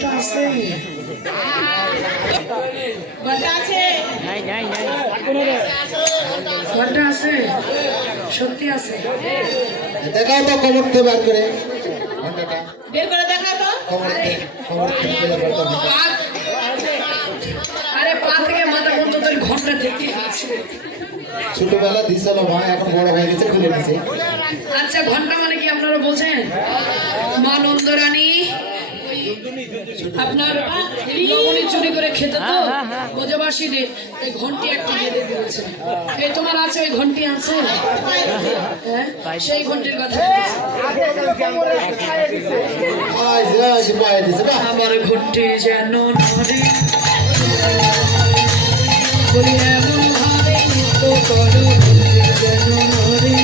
ঘন্টা আছে ঘন্টা আছে সত্যি আছে দেখাও তো কবর থেকে বার করে ঘন্টাটা বের করে দেখা তো। কবর থেকে বের করতে হবে। আরে পা থেকে মাথা পর্যন্ত তোর ঘন্টা দেখতে পাচ্ছি ছোটবেলা দিছিল ভাই এখন বড় হয়ে গেছে খুলে দিছে আচ্ছা ঘন্টা মানে কি আপনারা বোঝেন মা নন্দরানী আপনার লবণী চুরি করে খেতে তো ব্রজবাসীদের এই ঘন্টি একটা বেঁধে দিয়েছে এই তোমার আছে ওই ঘন্টি আছে হ্যাঁ সেই ঘন্টির কথা আমার ঘন্টি যেন নড়ে বলি এমন ভাবে নৃত্য করো ঘন্টি যেন নড়ে